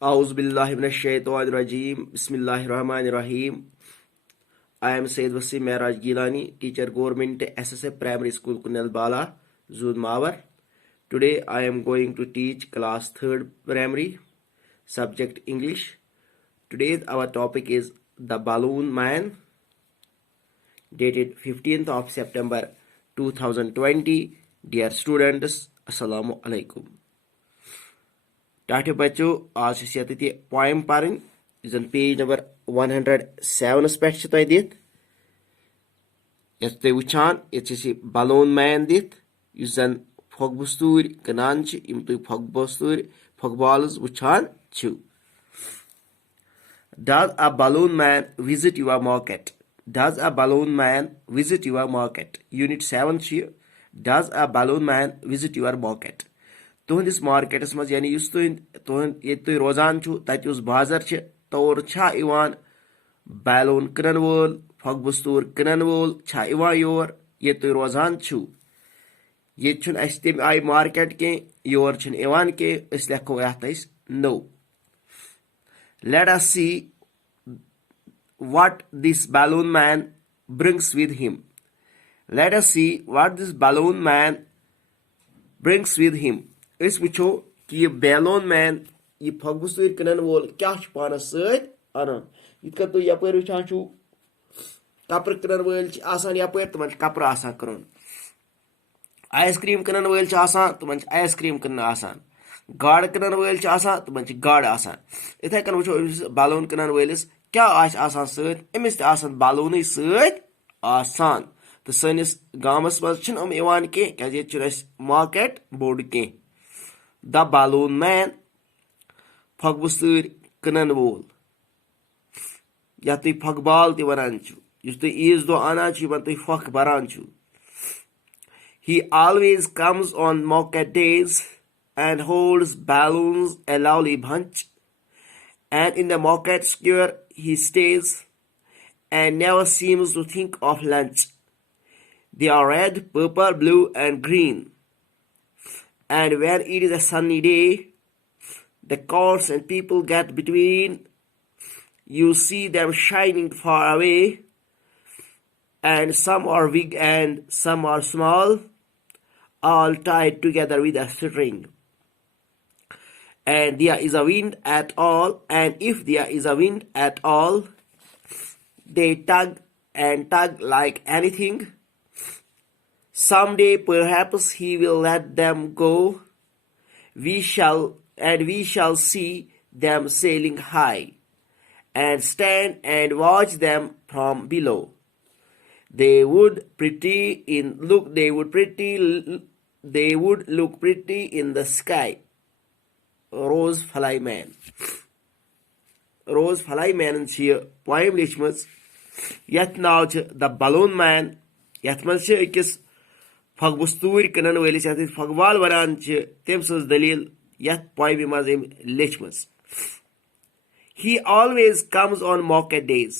Auzubillahiminashaitanirrajim. Bismillahirrahmanirrahim. I am Sayyid Wasim Mehraj Gilani, teacher government SSA Primary School Kunal Bala, Zud Mawar. Today I am going to teach class 3rd primary, subject English. Today our topic is The Balloon Man, dated 15th of September 2020. Dear students, Assalamu alaikum. टाटे बच्चों आज ये poem पढ़ जन page number 107 पे दित ये वुचान ये बलून मैन दित जन फगबस्तूर कनान तुम फगबस्तूर फगबॉल्स वुचान Does a balloon man visit your market? Does a balloon man visit your market? Unit 7 Does a balloon man visit your market? तुहंदिस मार्केटस मज यानी तुह रोजान तत बाजार तौर बैलून कनन वोल फगबस्तूर कनन वोल योर ये तुह रोजान ये तम आय मार्केट के योर के लेखो अत नो let us see what this balloon man brings with him. Let us see what this balloon man brings with him. इस वुचो कि यह बैलून मैन यह फगबस्तूर कनन वोल क्या पानस सनान इत तुम यपर वुचान कपर कनन वल यपर तमन कपर आसान कन आइसक्रीम कनन वल तमन आइसक्रीम कन आसान गाड़ कनन वल तमन गाड़ आसान इथे कन वुचो बैलून कनन वलिस क्या आसान समिस बैलून आसान तो सनिस गामस मज कह मार्केट बोर्ड कह द बैलून मैन फगबस्तूर कनन वोल या तुम फगबाल वन तुम ईज दो अनान तुम फख बरान He always comes on market days and holds balloons a lovely bunch, and in the market square he stays and never seems to think of lunch. They are red, purple, blue, and green. And when it is a sunny day, the carts and people get between. You see them shining far away, and some are big and some are small, all tied together with a string. And there is a wind at all, and if there is a wind at all, they tug and tug like anything. Someday perhaps he will let them go. We shall see them sailing high, and stand and watch them from below. They would look pretty in the sky. Rose Flyman. Rose Flyman poem लिखमज यथ नाव the balloon man यथ मज अकिस फगबस्तूर कनन वलिस फगवाल वनान तम सज दलील यथ poem मज लिखमज He always comes on market days.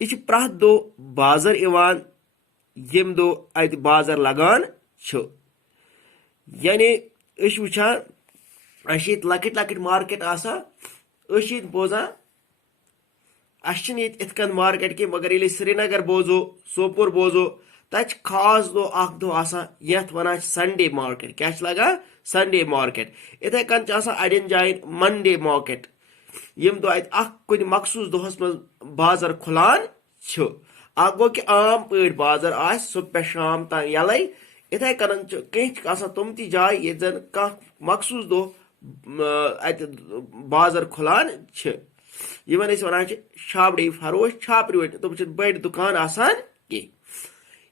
यह प्रथ दो बाजार इवान यम दो अत बाजार लगान यानी वुचान लकट लकट मार्केट आसान बोजान अन मार्केट की मगर ये श्रीनगर बोजो सोपुर बोजो तत खास दो दो आसान यथ वन संडे मार्केट क्या लगा संडे मार्केट इथे कन अड़न जायन मंडे मार्केट यम दो कुन मखसूस दोहस मज बाजार खुलान गो कि आम पट बाजार आ सुबह शाम तान यल इथे कन कह तुम ती जाय ये जन कह मखसूस दो बाजार खुलान यमन वन छाबड़ी फरोश छापरी तुम बड़ दुकान आसान कह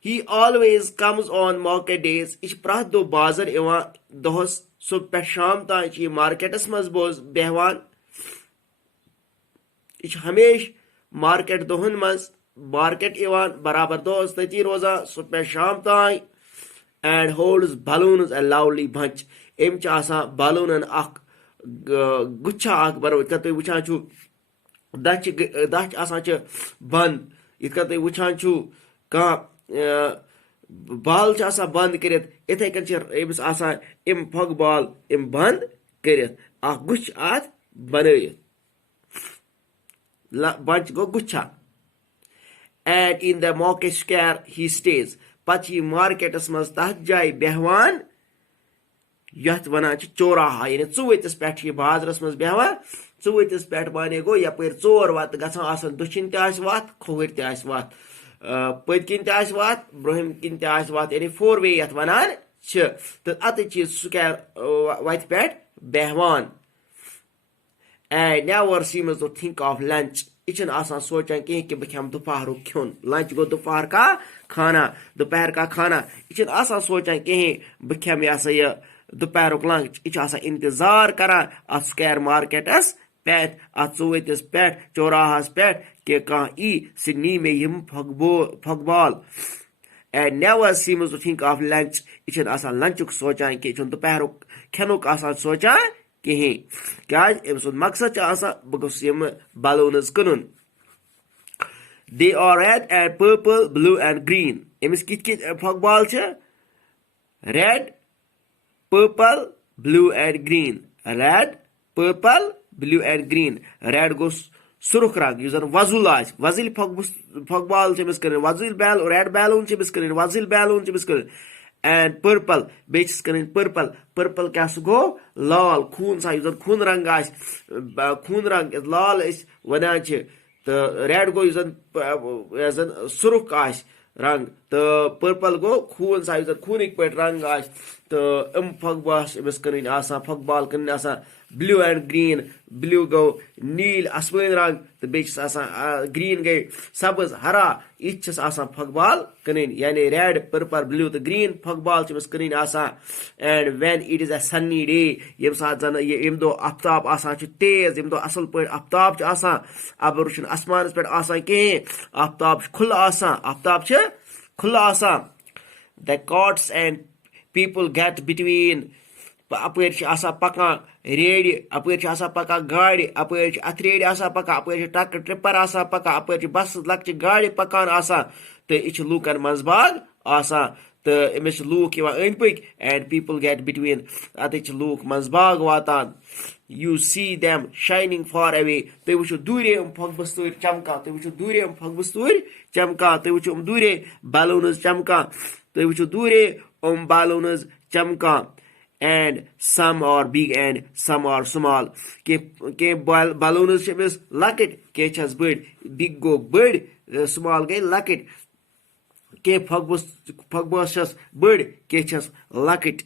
He always comes on market days. यह प्रथ दो बाजार इवान दोहस सुबह शाम तान यह मार्केटस मज बोज बेहवान यह हमेश मार्केट दोहन मज मार्केट इवान बराबर दोस तती रोजान सुबह शाम तान and holds balloons a lovely bunch. एम balloon गुच्छा बरो तुम वुचान दच आसान बंद इत तुम वुचान कह बाल बंद कर इथे कन फग बाल बंद कर गुछ अत banayit. Bunch go gucha. And in the market square he stays. Pachi marketas mas taht jai behwan. Yath vanan ch choraha. Yani tsuvitis pet ye bazras mas behwan. Tsuvitis pet bane go yapir chor vat gasan asan duchin te as vat, khovir te as vat. Pötkin te as vat, brohim kin te as vat. Yani four way yath vanan ch. Tad ati chiz square white pet behwan. And never seems to think of lunch. इचन आसान सोचान कहीं कि बख दोपहर खुन lunch गो दोपहर का खाना इचन आसान सोचान कहीं बख यह दोपहर लंच यह इंतजार करान अत स्क्वायर मार्केटस पे अत चौवतिस पे चौराहस पे कि कह ई सह नी मे यम football and never seems to think of lunch यह आसान लंचुक सोचान कि दोपहर खेनुक आसान सोचान कहीं क्या मकसद बस balloons कनुन. They are red and purple, blue and green. Emis kit football ch red, purple, blue and green. Red, purple, blue and green. Red goes suruk rang. Usan wazul aj. Wazil football ch emis karin. Wazil ball, red balloon ch emis karin. Wazil balloon ch emis karin. And purple, beches karin purple. Purple kya go lal khoon sa usan khoon rang aj. Khoon rang lal is wanan ch. The red go usan suruk aj rang. The purple go khoon sa usan khoonik pet rang aj. The football emis karin asa football karin asa blue and green. Blue go neel asman rang. The beches asa green gay sabaz hara. Each asa football karin. Yani red, purple, blue, the green football emis karin asa. And when it is a sunny day, yem saat zan yem do aftab asa ch tez, yem do asal pet aftab ch asa. Abarushin asman pet asa ke aftab khula asa. Aftab ch khula asa. The courts and people get between. Apur asa paka ready, apur asa paka gadi, apur atredi asa paka, apur truck tripper asa paka, apur bus lakchi gadi pakan asa. The ich lukan mansbag asa. The imish luk iwa einpik and people get between. At ich luk mansbag watan. You see them shining far away. They wish dure pagbastur chamka. They wish dure pagbastur chamka. They wish dure balloons chamka. They wish dure balloons chamka. And some are big and some are small. Ke balloons is lucket, ke chas bird, big go bird, small gay lucket. Ke fogbos chas bird, ke chas lucket.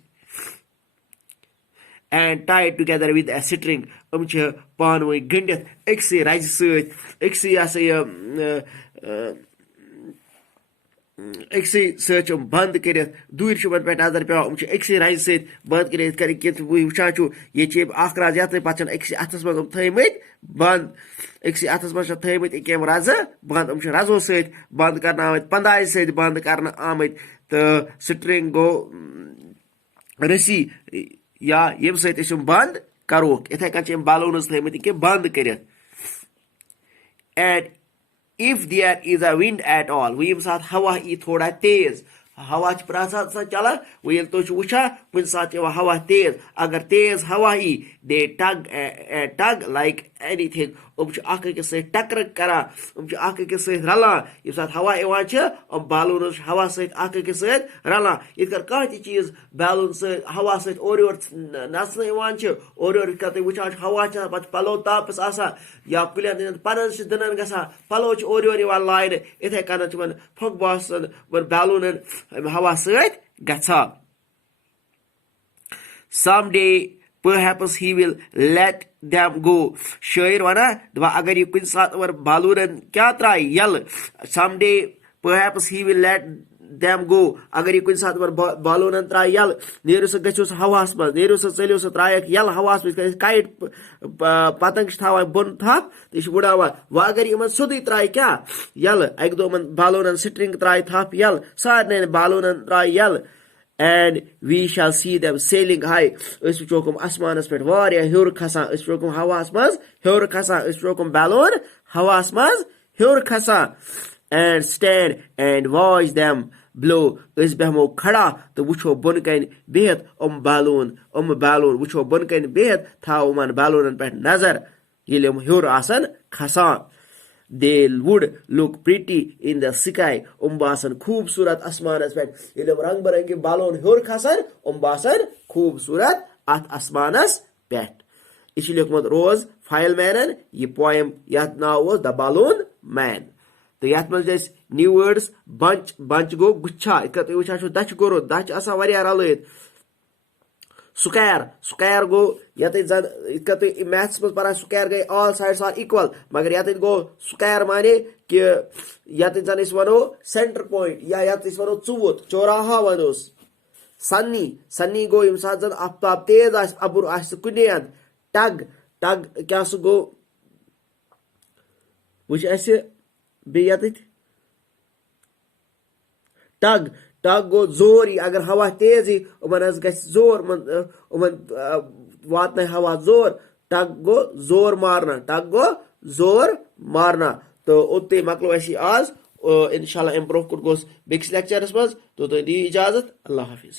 And tied together with a string. Umche panway gundet, exe rise search, exe as a exe search band keret duir chuban pet adar pe umche exe rise set band keret kar kit bu chachu ye cheb akhra jate pachan exe atas bagum thaimit band exe atas bacha thaimit ekem raza band umche razo set band karna amit pandai set band karna amit the string go resi ya yem set isum band karok ethe kachem balloons thaimit ke band keret. And if there is a wind at all, we साथ हवा ई थोड़ा तेज हवा प्रासाद सा चला वो तो वुचा कुछ साथ हवा तेज अगर तेज हवा ई they tug like anything आके के से टक्कर करा आके के से रला ये साथ हवा इवान छ balloon हवा से आके के से रला इधर काटी चीज balloon से हवा से और नसने इवान छ और कहते वुचा हवा छ पच पलो तापस आसा या पुलियन पनन छ दनन गसा पलो छ और इवान लाइन इथे कन छ मन फुटबॉस वन balloon हवा से गसा. Someday perhaps he will let them go. Shair wana dwa agar ye kun saat war balloon kya try yell. Someday perhaps he will let them go. Agar ye kun saat war balloon try yell. Neru se gachus hawas mas neru se chelio se try yell hawas mas kite patang thawa bun thap ish budawa wa agar ye man sudi try kya yell ek do man balloon string try thap yell saat ne balloon try yell. And we shall see them sailing high. Usprokum asmanas pet varia hur khasa. Usprokum hawas mas hur khasa. Usprokum balloon hawas mas hur khasa. And stand and watch them below is behmo khada to wucho bon kain behet balloon wucho bon kain behet tha man balloon pet nazar yelem hur asan khasan. They would look pretty in the sky. Basan khoobsurat asmanas pet yelem rang barangi balloon hur khasan basan khoobsurat at asmanas pet. Ishi lekmot Rose Fileman ye poem yat now was the balloon man. तो यत मज new words bunch गो गुच्छा वो दच गोरो दच आसान वारिया रलत square गो यत maths मज पढ़ा स्क्वायर गई ऑल साइड्स आर इक्वल मगर यत गो स्क्वायर माने कि यत जन वनो सेंटर पॉइंट या यत वनो चुवत चौराहा वनोस सन्नी गो यम साथ जन आफ्ताब तेज अबुर कुने टग क्या सह गो वुच टग गो जोर अगर हवा तेज ग जोर वात हवा जोर टग गो जोर मारना तो ओत्ते मकलो आज इंशाल्लाह इम्प्रूव कुट गोस बेकिस लेक्चरस मज तो दी इजाजत अल्लाह हाफिज।